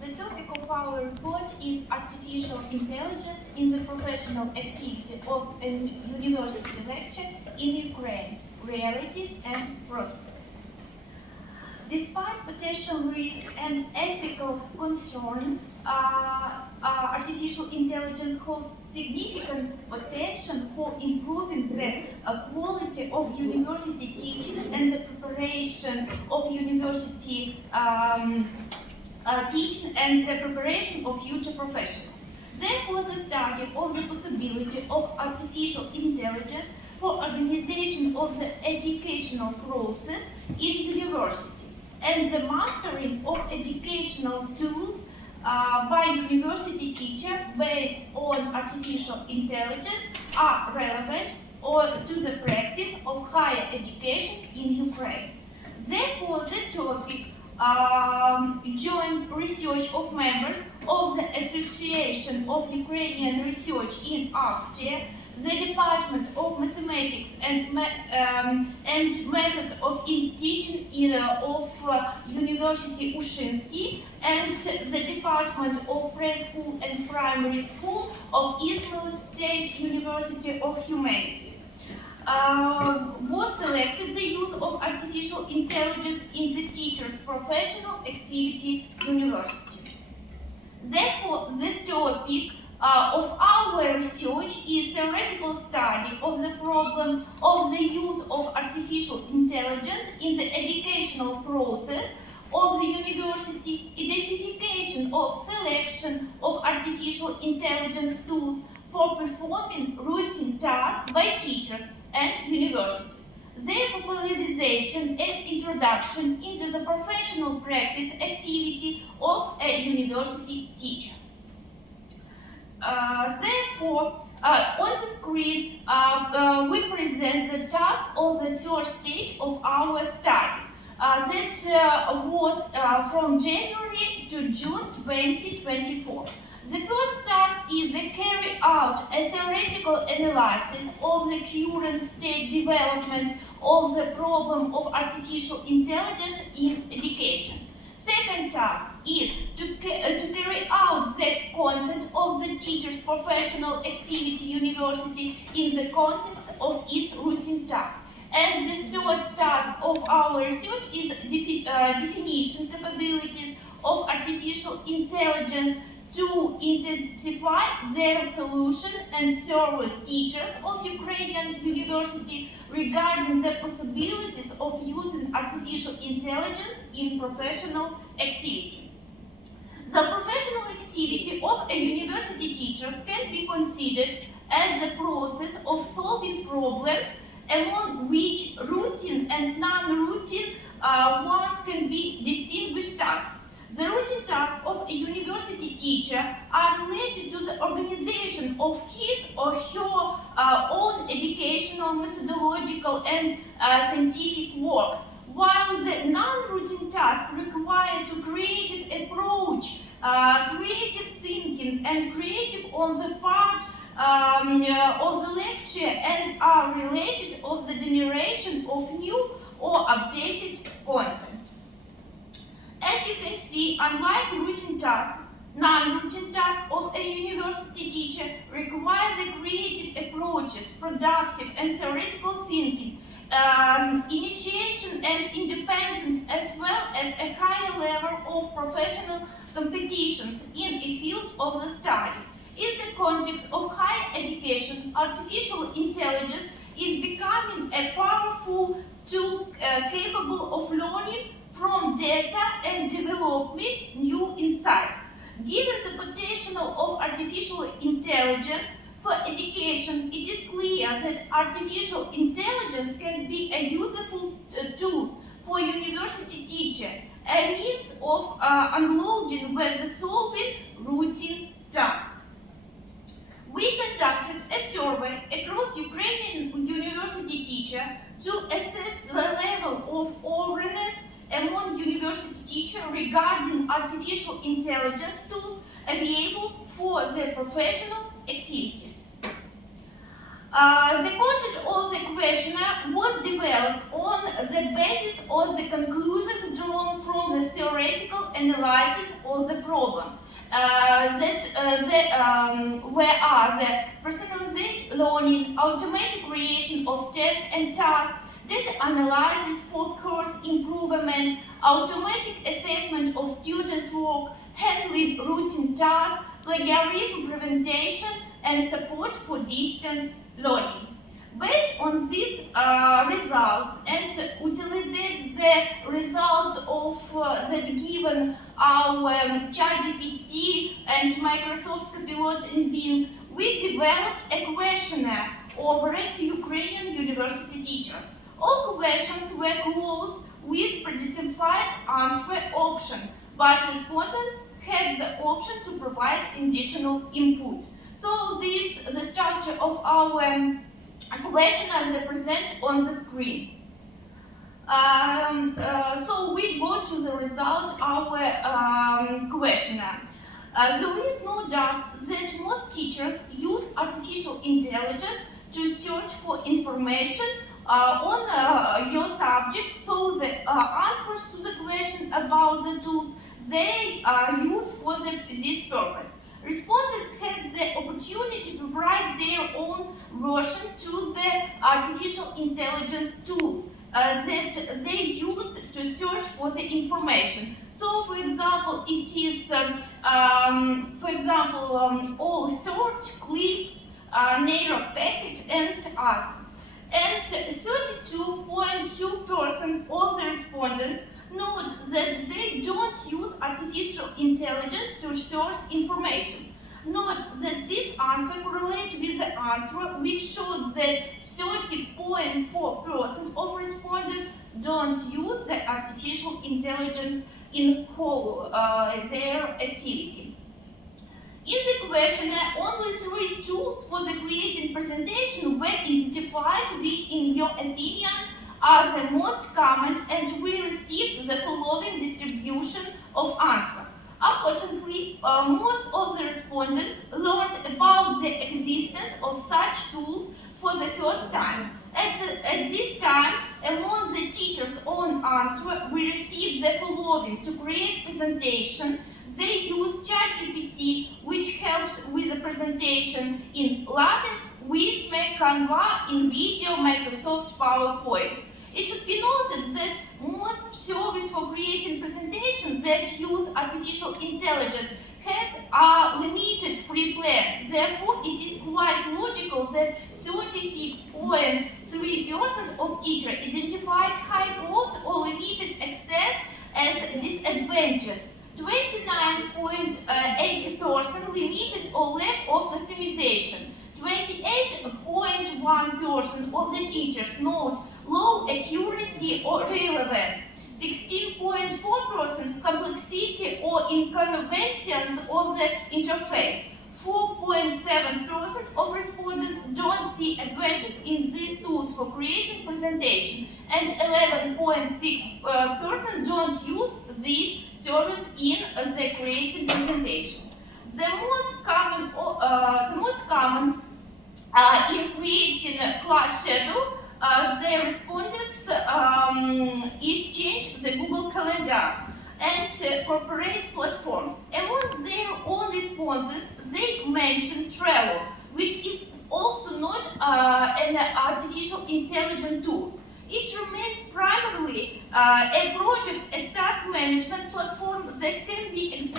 The topic of our report is artificial intelligence in the professional activity of a university lecturer in Ukraine, realities and prospects. Despite potential risk and ethical concern, artificial intelligence holds significant potential for improving the quality of university teaching and the preparation of university teaching and the preparation of future professionals. Therefore, the study of the possibility of artificial intelligence for organization of the educational process in university and the mastering of educational tools by university teachers based on artificial intelligence are relevant to the practice of higher education in Ukraine. Therefore, the topic joint research of members of the Association of Ukrainian Research in Austria, the Department of Mathematics and Methods of Teaching of University Ushinsky, and the Department of Preschool and Primary School of Israel State University of Humanities. Was selected the use of artificial intelligence in the teacher's professional activity university. Therefore, the topic of our research is theoretical study of the problem of the use of artificial intelligence in the educational process of the university, identification of selection of artificial intelligence tools for performing routine tasks by teachers and universities, their popularization and introduction into the professional practice activity of a university teacher. Therefore, on the screen, we present the task of the first stage of our study. That was from January to June 2024. The first task is to carry out a theoretical analysis of the current state development of the problem of artificial intelligence in education. Second task is to carry out the content of the teacher's professional activity university in the context of its routine task. And the third task of our research is definition capabilities of artificial intelligence to intensify their solution and serve teachers of Ukrainian university regarding the possibilities of using artificial intelligence in professional activity. The professional activity of a university teacher can be considered as the process of solving problems among which routine and non-routine ones can be distinguished tasks. The routine tasks of a university teacher are related to the organization of his or her own educational, methodological, and scientific works, while the non-routine tasks require to creative approach, creative thinking, and creative on the part of the lecture and are related of the generation of new or updated content. As you can see, unlike routine tasks, non-routine tasks of a university teacher require the creative approaches, productive and theoretical thinking, initiation and independence, as well as a higher level of professional competitions in a field of the study. In the context of higher education, artificial intelligence is becoming a powerful tool capable of learning from data and developing new insights. Given the potential of artificial intelligence for education, it is clear that artificial intelligence can be a useful tool for university teacher, a means of unloading when solving routine tasks. We conducted a survey across Ukrainian university teachers to assess the level of awareness among university teachers regarding artificial intelligence tools available for their professional activities. The content of the questionnaire was developed on the basis of the conclusions drawn from the theoretical analysis of the problem. Where are the personalized learning, automatic creation of tests and tasks, data analysis for course improvement, automatic assessment of students' work, handling routine tasks, plagiarism prevention, and support for distance learning. Based on these results and utilizing the results of that given our ChatGPT and Microsoft Copilot in Bing, we developed a questionnaire offered to Ukrainian university teachers. All questions were closed with predefined answer option, but respondents had the option to provide additional input. So this is the structure of our questionnaire they present on the screen. So we go to the result of our questionnaire. There is no doubt that most teachers use artificial intelligence to search for information on your subject, so the answers to the question about the tools they use for this purpose. Respondents had the opportunity to write their own version to the artificial intelligence tools that they used to search for the information. So, for example, it is, all search, clips, narrow package, and others. And 32.2% of the respondents note that they don't use artificial intelligence to source information. Note that this answer correlates with the answer which showed that 30.4% of respondents don't use the artificial intelligence in whole their activity. In the questionnaire, only 3 tools for the creating presentation were identified which, in your opinion, are the most common, and we received the following distribution of answer. Unfortunately, most of the respondents learned about the existence of such tools for the first time. At this time, among the teachers' own answer, we received the following: to create presentation, they use ChatGPT, which helps with the presentation in LaTeX, Visme, Canva, InVideo, Microsoft PowerPoint. It should be noted that most services for creating presentations that use artificial intelligence has a limited free plan. Therefore, it is quite logical that 36.3% of teachers identified high cost or limited access as disadvantages. 29.8% limited or lack of customization. 28.1% of the teachers note low accuracy or relevance. 16.4% complexity or inconvenience of the interface. 4.7% of respondents don't see advantages in these tools for creating presentation, and 11.6% don't use these services in the creating presentation. The most common in creating class schedule, the respondents is change the Google Calendar and corporate platforms. Among their own responses, they mention Trello, which is also not an artificial intelligence tool. It remains primarily a project and task management platform that can be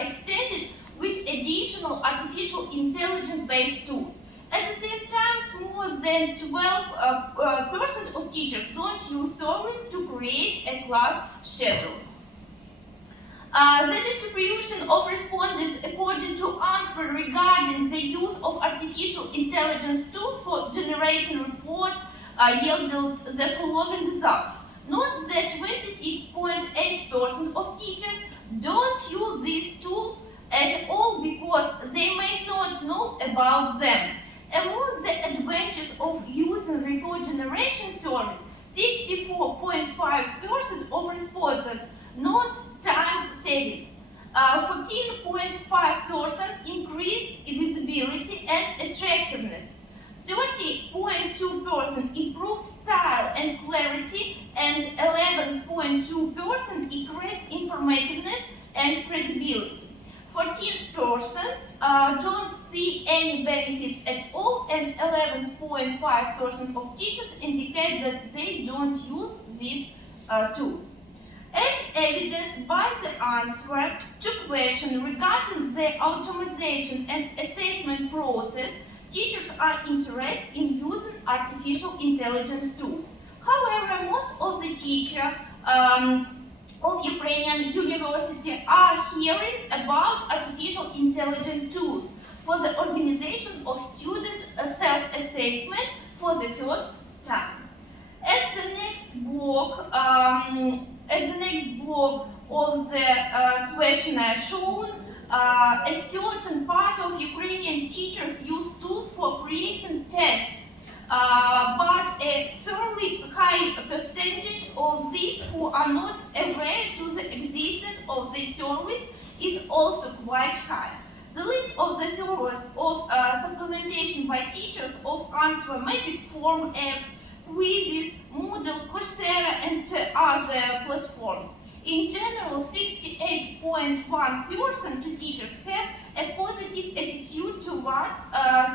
extended with additional artificial intelligence-based tools. At the same time, more than 12% of teachers don't use service to create a class schedules. The distribution of respondents according to answer regarding the use of artificial intelligence tools for generating reports yielded the following results. Note that 26.8% of teachers don't use these tools at all because they may not know about them. Among the advantages of using report generation service, 64.5% of respondents note time savings. 14.5% increased visibility and attractiveness. 30.2% improves style and clarity, and 11.2% increased informativeness and credibility. 14% don't see any benefits at all, and 11.5% of teachers indicate that they don't use these tools. Add evidence by the answer to question regarding the automation and assessment process. Teachers are interested in using artificial intelligence tools. However, most of the teachers of Ukrainian university are hearing about artificial intelligence tools for the organization of student self-assessment for the first time. At the next block of the questionnaire shown, a certain part of Ukrainian teachers use tools for creating tests, but a fairly high percentage of these who are not aware to the existence of this service is also quite high. The list of the theories of supplementation by teachers of answer magic form apps, quizzes, Moodle, Coursera, and other platforms. In general, 68.1% of teachers have a positive attitude towards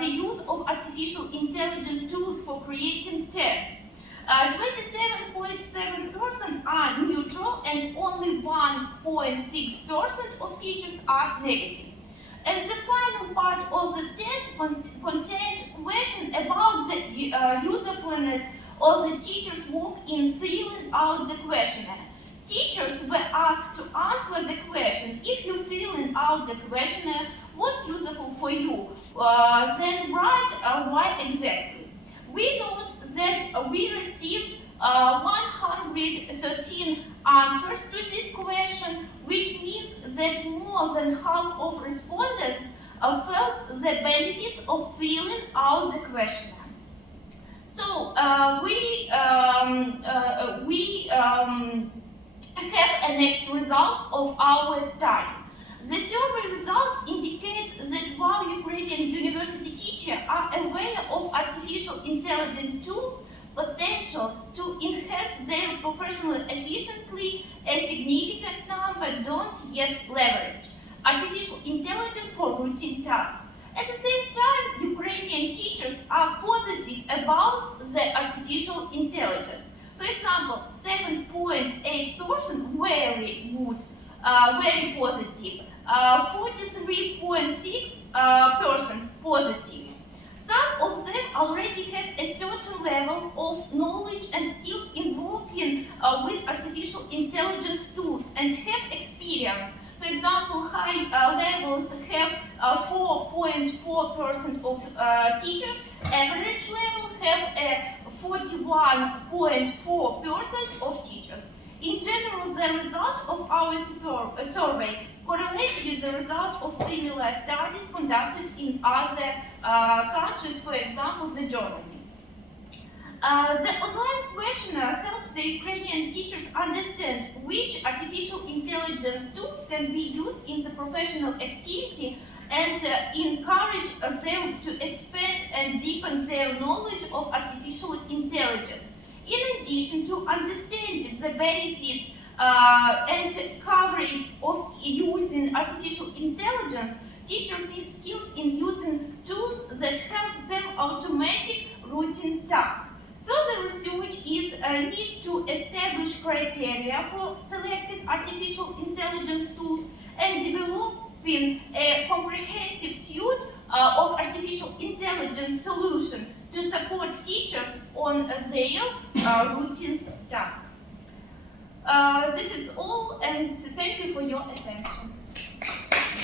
the use of artificial intelligence tools for creating tests. 27.7% are neutral, and only 1.6% of teachers are negative. And the final part of the test contained questions about the usefulness of the teacher's work in filling out the questionnaire. Teachers were asked to answer the question: if you filling out the questionnaire was useful for you, then write why exactly. We note that we received 113 answers to this question, which means that more than half of respondents felt the benefits of filling out the questionnaire. So we have a next result of our study. The survey results indicate that while Ukrainian university teachers are aware of artificial intelligence tools' potential to enhance their professional efficiency, a significant number don't yet leverage artificial intelligence for routine tasks. At the same time, Ukrainian teachers are positive about the artificial intelligence. For example, 7.8% very good, very positive, 43.6% positive. Some of them already have a certain level of knowledge and skills in working with artificial intelligence tools and have experience. For example, high levels have 4.4% of teachers, average level have a 41.4% of teachers. In general, the result of our survey correlates with the result of similar studies conducted in other countries, for example, Germany. The online questionnaire helps the Ukrainian teachers understand which artificial intelligence tools can be used in the professional activity and encourage them to expand and deepen their knowledge of artificial intelligence. In addition to understanding the benefits and coverage of using artificial intelligence, teachers need skills in using tools that help them automate routine tasks. Further research is need to establish criteria for selected artificial intelligence tools and developing a comprehensive suite of artificial intelligence solutions to support teachers on their routine tasks. This is all, and thank you for your attention.